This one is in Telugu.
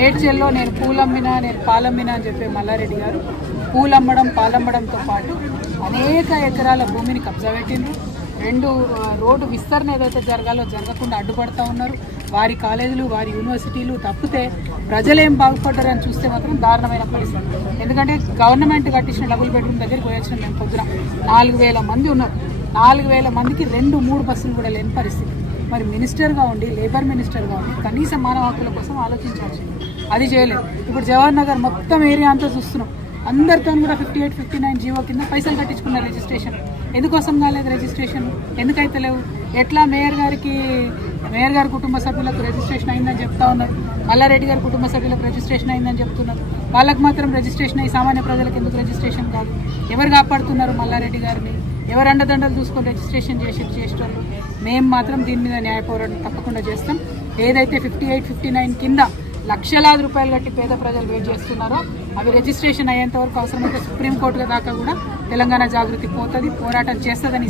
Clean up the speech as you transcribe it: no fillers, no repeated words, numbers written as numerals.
మేడ్చల్లో నేను పూలమ్మినా నేను పాలమ్మినా అని చెప్పే మల్లారెడ్డి గారు పూలమ్మడం పాలమ్మడంతో పాటు అనేక ఎకరాల భూమిని కబ్జా పెట్టిండ్రు. 2 రోడ్డు విస్తరణ ఏదైతే జరగాలో జరగకుండా అడ్డుపడతా ఉన్నారు. వారి కాలేజీలు వారి యూనివర్సిటీలు తప్పితే ప్రజలేం బాగుపడ్డారని చూస్తే మాత్రం దారుణమైన పరిస్థితి. ఎందుకంటే గవర్నమెంట్ కట్టించిన డబుల్ బెడ్రూమ్ దగ్గరికి పోయొచ్చిన మేము పొద్దున 4,000 మంది ఉన్నారు. 4,000 మందికి 2-3 బస్సులు కూడా లేని పరిస్థితి. మరి మినిస్టర్గా ఉండి లేబర్ మినిస్టర్గా ఉండి కనీసం మానవ హక్కుల కోసం ఆలోచించాల్సింది, అది చేయలేదు. ఇప్పుడు జవహర్ నగర్ మొత్తం ఏరియా అంతా చూస్తున్నాం. అందరితో కూడా 58, 59 జీవో కింద పైసలు కట్టించుకున్నారు రిజిస్ట్రేషన్. ఎందుకోసం కాలేదు రిజిస్ట్రేషన్? ఎందుకైతే లేవు? ఎట్లా మేయర్ గారి కుటుంబ సభ్యులకు రిజిస్ట్రేషన్ అయిందని చెప్తా ఉన్నారు, మల్లారెడ్డి గారి కుటుంబ సభ్యులకు రిజిస్ట్రేషన్ అయిందని చెప్తున్నారు. వాళ్ళకి మాత్రం రిజిస్ట్రేషన్ అయ్యి సామాన్య ప్రజలకు ఎందుకు రిజిస్ట్రేషన్ కాదు? ఎవరు కాపాడుతున్నారు మల్లారెడ్డి గారిని? ఎవరు అండదండలు చూసుకొని రిజిస్ట్రేషన్ చేసేటోళ్ళు? మేము మాత్రం దీని మీద న్యాయ పోరాటం తప్పకుండా చేస్తాం. ఏదైతే 58, 59 కింద లక్షలాది రూపాయలు కట్టి పేద ప్రజలు వెయిట్ చేస్తున్నారో అవి రిజిస్ట్రేషన్ అయ్యేంత వరకు అవసరమైతే సుప్రీంకోర్టు దాకా కూడా తెలంగాణ జాగృతి పోతుంది, పోరాటం చేస్తుందని